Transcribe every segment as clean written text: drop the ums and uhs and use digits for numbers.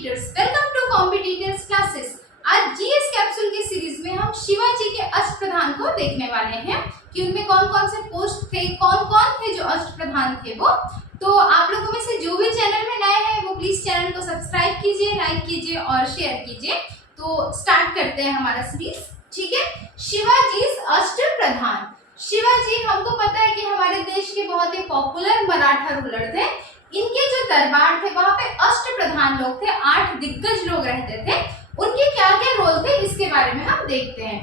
Competitors, welcome to competitors classes. आज GS capsule की series में हम शिवाजी के अष्टप्रधान को देखने वाले हैं कि उनमें कौन कौन से पोस्ट थे, कौन कौन थे जो अष्टप्रधान थे वो। तो आप लोगों में से जो भी चैनल में नए हैं वो प्लीज चैनल को सब्सक्राइब कीजिए, लाइक कीजिए और शेयर कीजिए। तो स्टार्ट करते हैं हमारा सीरीज, ठीक है। शिवाजी अष्टप्रधान। शिवाजी, हमको पता है कि हमारे देश के बहुत ही पॉपुलर मराठा रूलर थे। इनके जो दरबार थे वहां पे अष्टप्रधान लोग थे, 8 दिग्गज लोग रहते थे। उनके क्या क्या रोल थे इसके बारे में हम देखते हैं।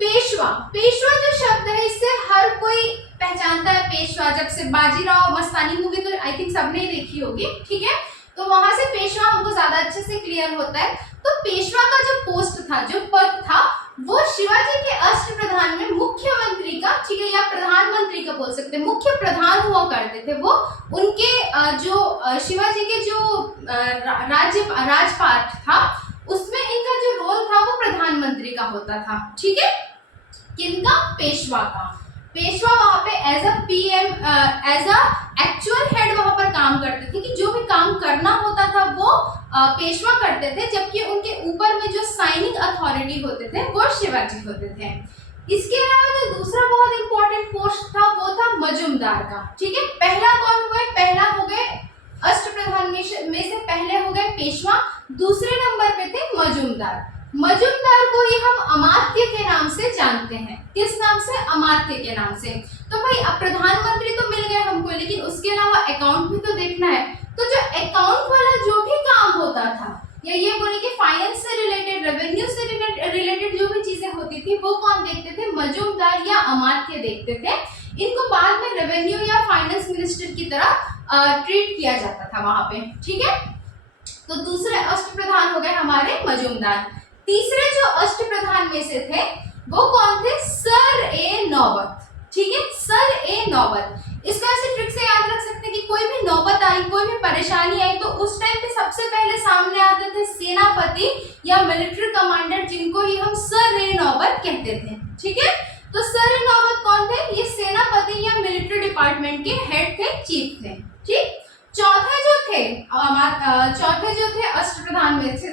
पेशवा, पेशवा जो शब्द है इससे हर कोई पहचानता है। पेशवा, जब से बाजीराव मस्तानी मूवी तो आई थिंक सबने देखी होगी, ठीक है। तो वहां से पेशवा हमको ज्यादा अच्छे से क्लियर होता है। तो पेशवा का जो पोस्ट था, जो पद था, वो शिवाजी के अष्टप्रधान में मुख्यमंत्री का, ठीक है, या प्रधानमंत्री का बोल सकते हैं, मुख्य प्रधान हुआ करते थे वो। उनके जो शिवाजी के जो राजपाट था उसमें इनका जो रोल था वो प्रधानमंत्री का होता था, ठीक है। किनका? पेशवा का। पेशवा वहां पे as a PM, as a actual head वहां पर काम करते थे कि जो भी काम करना होता था वो पेशवा करते थे, जबकि उनके ऊपर में जो साइनिंग अथॉरिटी होते थे वो शिवाजी होते थे। इसके अलावा जो दूसरा बहुत इंपॉर्टेंट पोस्ट था वो था मजूमदार का, ठीक है। पहला कौन हुए? पहला हो गए अष्टप्रधान में से पहले हो गए पेशवा, दूसरे नंबर पे थे मजूमदार। मजूमदार को ही हम अमात्य के नाम से जानते हैं। किस नाम से? अमात्य के नाम से। तो भाई अब प्रधानमंत्री तो मिल गए हमको, लेकिन उसके अलावा अकाउंट भी तो देखना है। तो जो अकाउंट वाला जो भी काम होता था, या ये बोले कि फाइनेंस से रिलेटेड, रेवेन्यू से रिलेटेड जो भी चीजें होती थी वो कौन देखते थे? मजूमदार या अमात्य देखते थे। इनको बाद में रेवेन्यू या फाइनेंस मिनिस्टर की तरह ट्रीट किया जाता था वहां पे, ठीक है। तो दूसरे अष्टप्रधान हो गए हमारे मजूमदार। तीसरे जो अष्टप्रधान में से थे वो कौन थे? सर ए नौबत, ठीक है। सर ए नौबत, इसको ऐसे ट्रिक से याद रख सकते हैं कि कोई भी नौबत आई, कोई भी परेशानी आई तो उस टाइम पे सबसे पहले सामने आते थे सेनापति या मिलिट्री कमांडर, जिनको ही हम सर ए नौबत कहते थे, ठीक है। तो सर ए नौबत कौन थे? ये सेनापति या मिलिट्री डिपार्टमेंट के हेड थे, चीफ थे, ठीक। चौथे जो थे अष्टप्रधान में से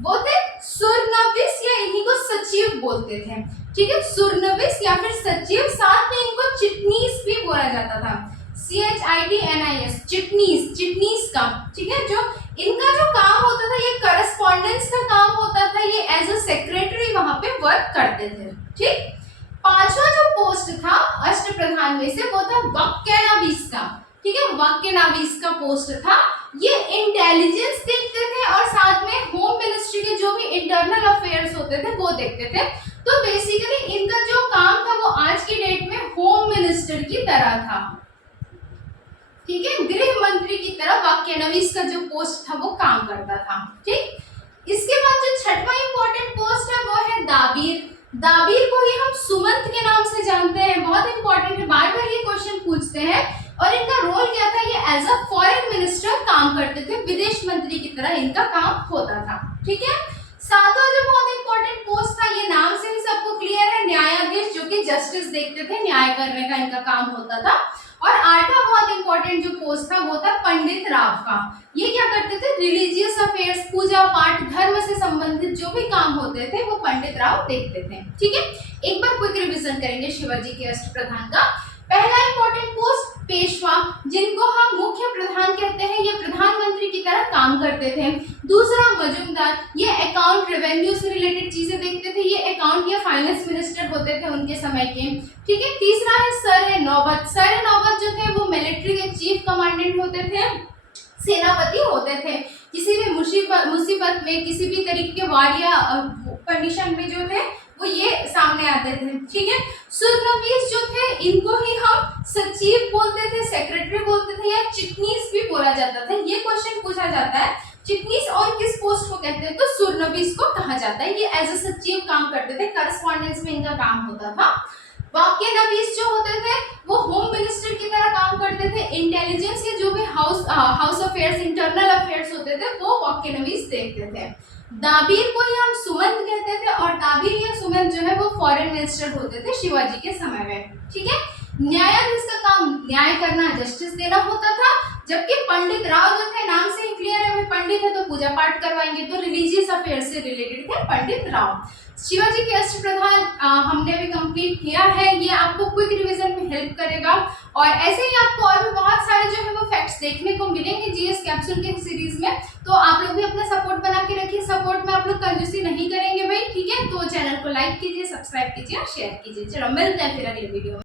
वो थे सुरनविस, या इन्हीं को सचिव बोलते थे, ठीक है। सुरनविस या फिर सचिव, साथ में इनको चिटनीस भी बोला जाता था। CHITNIS, चिटनीस, चिटनीस का, ठीक है। जो इनका जो काम होता था ये करस्पॉन्डेंस का काम होता था। ये एज अ सेक्रेटरी वहां पे वर्क करते थे, ठीक। पांचवा जो पोस्ट था अष्टप्रधान में से वो था वाक्यनावीस का, ठीक है। वाक्यनावीस का पोस्ट था। ये इंटेलिजेंस देखते थे और साथ में होम मिनिस्ट्री के जो भी इंटरनल अफेयर्स होते थे वो देखते थे। तो बेसिकली इनका जो काम था वो आज की डेट में होम मिनिस्टर की तरह था, ठीक है। गृह मंत्री की तरह वाक्यनावीस का जो पोस्ट था वो काम करता था, ठीक। इसके बाद जो छठवां इंपॉर्टेंट पोस्ट है वो है दाबीर। दाबीर को ही हम सुमंत के नाम से जानते हैं, बहुत इंपॉर्टेंट है, बार बार ये क्वेश्चन पूछते हैं। और इनका रोल क्या था? ये एज अ फॉरेन मिनिस्टर काम करते थे, विदेश मंत्री की तरह इनका काम होता था, ठीक है। सातवां जो बहुत इंपॉर्टेंट पोस्ट था, ये नाम से ही सबको क्लियर है, न्यायाधीश, जो कि जस्टिस देखते थे, न्याय करने का इनका काम होता था। और आठवां बहुत इंपॉर्टेंट जो पोस्ट था वो था पंडित राव का। ये क्या करते थे? रिलीजियस अफेयर्स, पूजा पाठ, धर्म से संबंधित जो भी काम होते थे वो पंडित राव देखते थे, ठीक है। एक बार क्विक रिवीजन करेंगे शिवाजी के अष्टप्रधान का। पहला इंपॉर्टेंट पोस्ट पेशवा, जिनको हम मुख्य प्रधान कहते हैं, ये प्रधानमंत्री की तरह काम करते थे। दूसरा मजूमदार, ये अकाउंट, रेवेन्यू से रिलेटेड चीजें देखते थे, ये अकाउंट या फाइनेंस मिनिस्टर होते थे उनके समय के, ठीक है। तीसरा है सर ए नौबत। सर ए नौबत जो थे वो मिलिट्री के चीफ कमांडेंट होते थे, सेनापति होते थे। किसी भी मुसीबत में, किसी भी तरीके के वार या कंडीशन में जो थे वो ये सामने आते थे, ठीक है। सुरनवीस जो थे इनको ही हम सचिव बोलते थे, सेक्रेटरी बोलते थे, या चिटनीस भी बोला जाता था। ये क्वेश्चन पूछा जाता है, चिटनीस और किस पोस्ट को कहते हैं? तो सुरनवीस को कहा जाता है। ये एज अ सचिव काम करते थे, करस्पॉन्डेंस में इनका काम होता था। वाक्यनावीस जो होते थे वो होम मिनिस्टर की तरह काम करते थे। इंटेलिजेंस के जो भी हाउस अफेयर्स, इंटरनल अफेयर्स होते थे वो वाक्यनावीस देखते थे। दाबीर को ही हम सुमंत कहते थे, और दाबीर या सुमंत जो है वो फॉरेन मिनिस्टर होते थे शिवाजी के समय में, ठीक है। न्यायाधीश का काम न्याय करना, जस्टिस देना होता था, जबकि पंडित राव जो थे, नाम से ही क्लियर है, वे पंडित है तो पूजा पाठ करवाएंगे, तो रिलीजियस अफेयर से रिलेटेड थे पंडित राव। शिवाजी के अष्ट प्रधान हमने अभी कंप्लीट किया है, ये आपको क्विक रिवीजन में हेल्प करेगा। और ऐसे ही आपको और भी बहुत सारे जो है वो फैक्ट्स देखने को मिलेंगे जीएस कैप्सूल के सीरीज में, तो आप लोग भी अपना सपोर्ट बना के रखिए। सपोर्ट में आप लोग कंजूसी नहीं करेंगे भाई, ठीक है। तो चैनल को लाइक कीजिए, सब्सक्राइब कीजिए और शेयर कीजिए। चलो मिलते हैं फिर अगले वीडियो में।